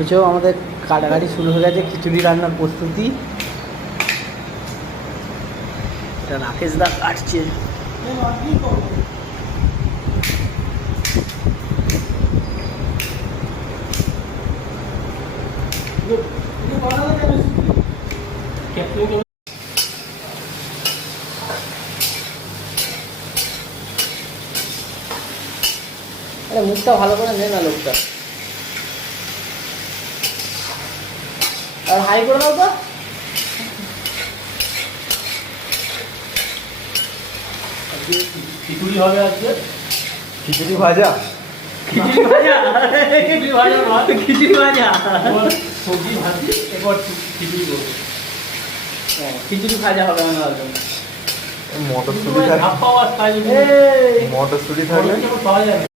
এছাড়াও আমাদের কাটাকাটি শুরু হয়ে গেছে, খিচুড়ি রান্নার প্রস্তুতি। এটা রাকেশ দা কাটছে। মুখটা ভালো করে নে না লোকটা, আর হাই করে দাও তো। খিচুড়ি হবে আজকে, খিচুড়ি ভাজা। খিচুড়ি ভাজা, খিচুড়ি ভাজা নয়, খিচুড়ি ভাজা। সবজি ভাজি এবার খিচুড়ি করবো। খিচুড়ি ভাজা হবে না। মটরশুঁটি থাকলে, ধাপ পাওয়া স্টাইল মটরশুঁটি থাকলে পাওয়া যাবে।